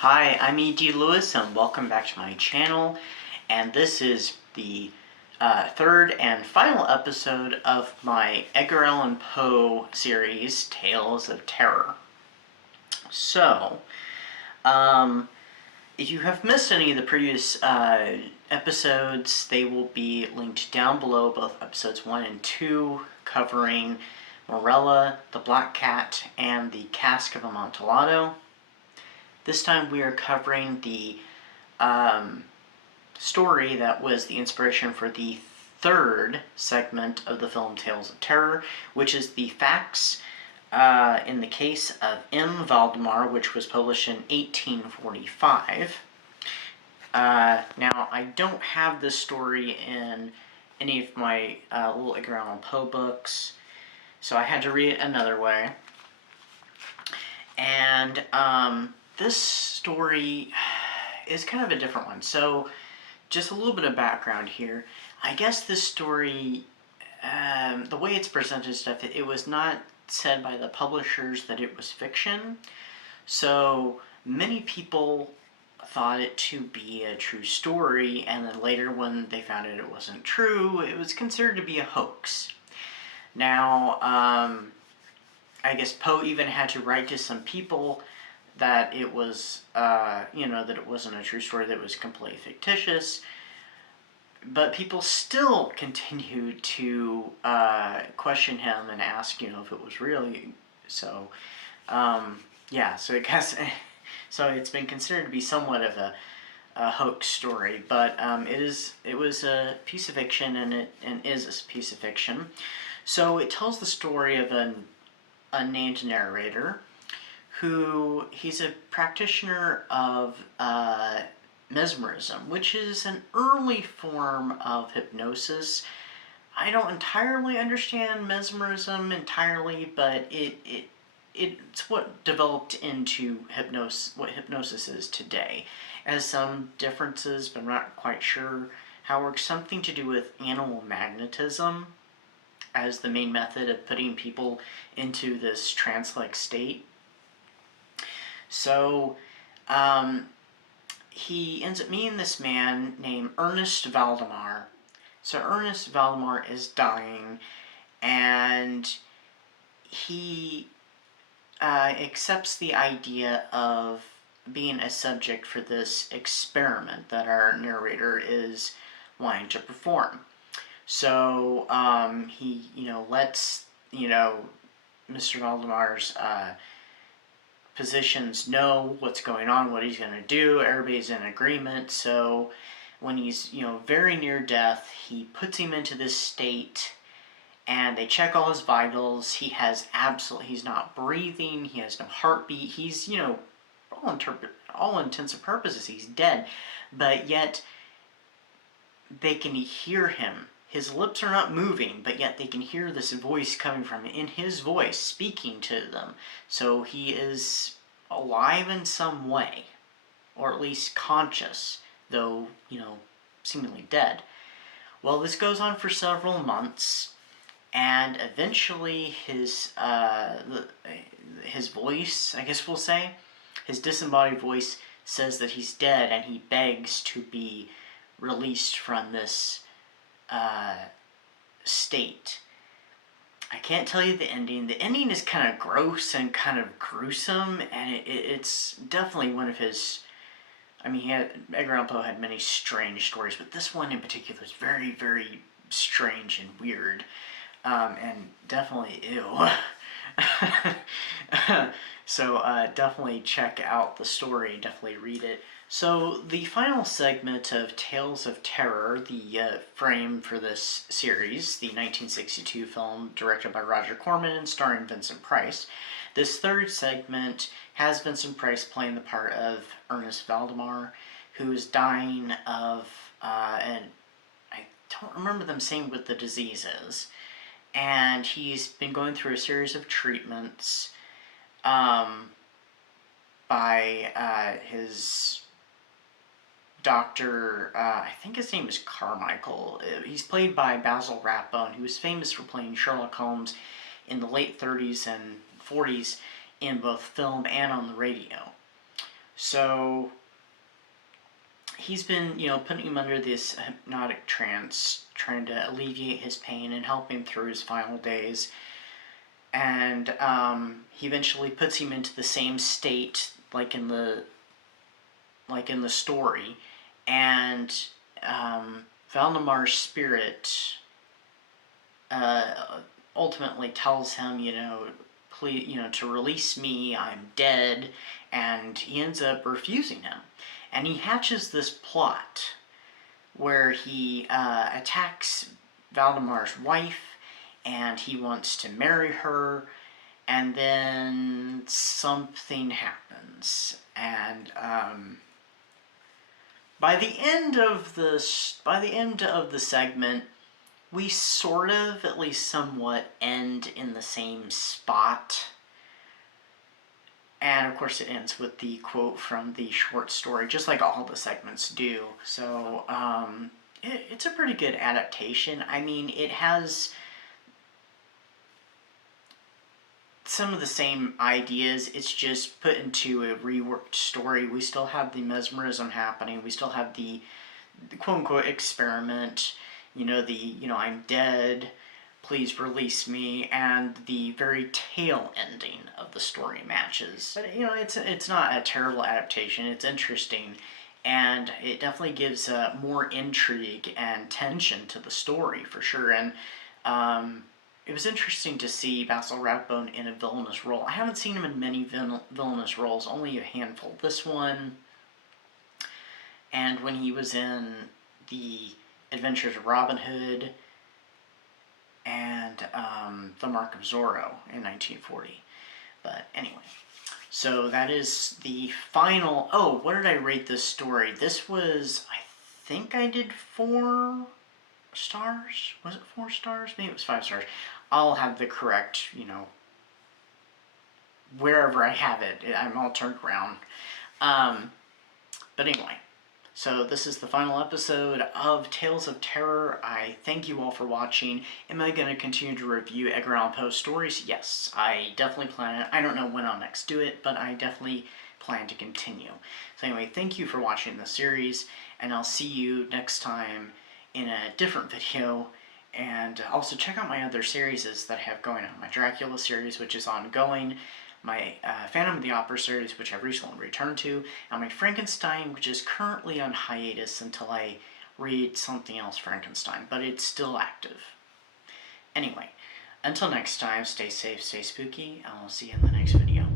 Hi, I'm E.D. Lewis and welcome back to my channel, and this is the third and final episode of my Edgar Allan Poe series, Tales of Terror. So, if you have missed any of the previous episodes, they will be linked down below, both episodes 1 and 2, covering Morella, the Black Cat, and the Cask of Amontillado. This time we are covering the story that was the inspiration for the third segment of the film Tales of Terror, which is the facts in the case of M. Valdemar, which was published in 1845. Now, I don't have this story in any of my little Edgar Allan Poe books, so I had to read it another way. And this story is kind of a different one. So, just a little bit of background here. I guess this story, the way it's presented stuff, it was not said by the publishers that it was fiction. So, many people thought it to be a true story, and then later when they found out it wasn't true, it was considered to be a hoax. Now, I guess Poe even had to write to some people that it was, that it wasn't a true story, that it was completely fictitious. But people still continued to question him and ask, if it was real. So, yeah, so I guess, so it's been considered to be somewhat of a hoax story, but it was a piece of fiction, and is a piece of fiction. So it tells the story of an unnamed narrator who, he's a practitioner of mesmerism, which is an early form of hypnosis. I don't entirely understand mesmerism entirely, but it's what developed into hypnosis, what hypnosis is today. It has some differences, but I'm not quite sure how it works. Something to do with animal magnetism as the main method of putting people into this trance-like state. So, he ends up meeting this man named Ernest Valdemar. So Ernest Valdemar is dying, and he accepts the idea of being a subject for this experiment that our narrator is wanting to perform. So he, lets, Mr. Valdemar's physicians know what's going on, what he's going to do. Everybody's in agreement. So when he's, very near death, he puts him into this state, and they check all his vitals. He has he's not breathing. He has no heartbeat. He's, all intents and purposes, he's dead. But yet, they can hear him. His lips are not moving, but yet they can hear this voice coming from him, in his voice, speaking to them. So he is alive in some way, or at least conscious, though, seemingly dead. Well, this goes on for several months, and eventually his voice, I guess we'll say, his disembodied voice says that he's dead, and he begs to be released from this state. I can't tell you the ending. The ending is kind of gross and kind of gruesome, and it's definitely one of his... Edgar Allan Poe had many strange stories, but this one in particular is very, very strange and weird, and definitely ew. So definitely check out the story, definitely read it. So the final segment of Tales of Terror, the frame for this series, the 1962 film directed by Roger Corman and starring Vincent Price. This third segment has Vincent Price playing the part of Ernest Valdemar, who is dying of, and I don't remember them saying what the disease is, and he's been going through a series of treatments by his doctor. I think his name is Carmichael. He's played by Basil Rathbone, who was famous for playing Sherlock Holmes in the late 30s and 40s in both film and on the radio. So he's been, putting him under this hypnotic trance, trying to alleviate his pain and help him through his final days. And he eventually puts him into the same state like in the story, and Valdemar's spirit ultimately tells him, please, to release me, I'm dead, and he ends up refusing him. And he hatches this plot where he attacks Valdemar's wife, and he wants to marry her, and then something happens, and by the end of the segment, we sort of, at least somewhat, end in the same spot. And of course it ends with the quote from the short story, just like all the segments do. So it's a pretty good adaptation. I mean, it has some of the same ideas, it's just put into a reworked story. We still have the mesmerism happening, we still have the quote-unquote experiment, I'm dead, please release me, and the very tail ending of the story matches. But, it's not a terrible adaptation, it's interesting, and it definitely gives more intrigue and tension to the story, for sure. And it was interesting to see Basil Rathbone in a villainous role. I haven't seen him in many villainous roles, only a handful. This one, and when he was in The Adventures of Robin Hood, and The Mark of Zorro in 1940. But anyway, so that is the final... Oh, what did I rate this story? This was, I think I did 4 stars? Was it 4 stars? Maybe it was 5 stars. I'll have the correct, wherever I have it. I'm all turned around. But anyway, so this is the final episode of Tales of Terror. I thank you all for watching. Am I going to continue to review Edgar Allan Poe stories? Yes, I definitely plan it. I don't know when I'll next do it, but I definitely plan to continue. So anyway, thank you for watching the series, and I'll see you next time in a different video. And also check out my other series that I have going on. My Dracula series, which is ongoing, my Phantom of the Opera series, which I've recently returned to, and my Frankenstein, which is currently on hiatus until I read something else Frankenstein, but it's still active. Anyway, until next time, stay safe, stay spooky, and I'll see you in the next video.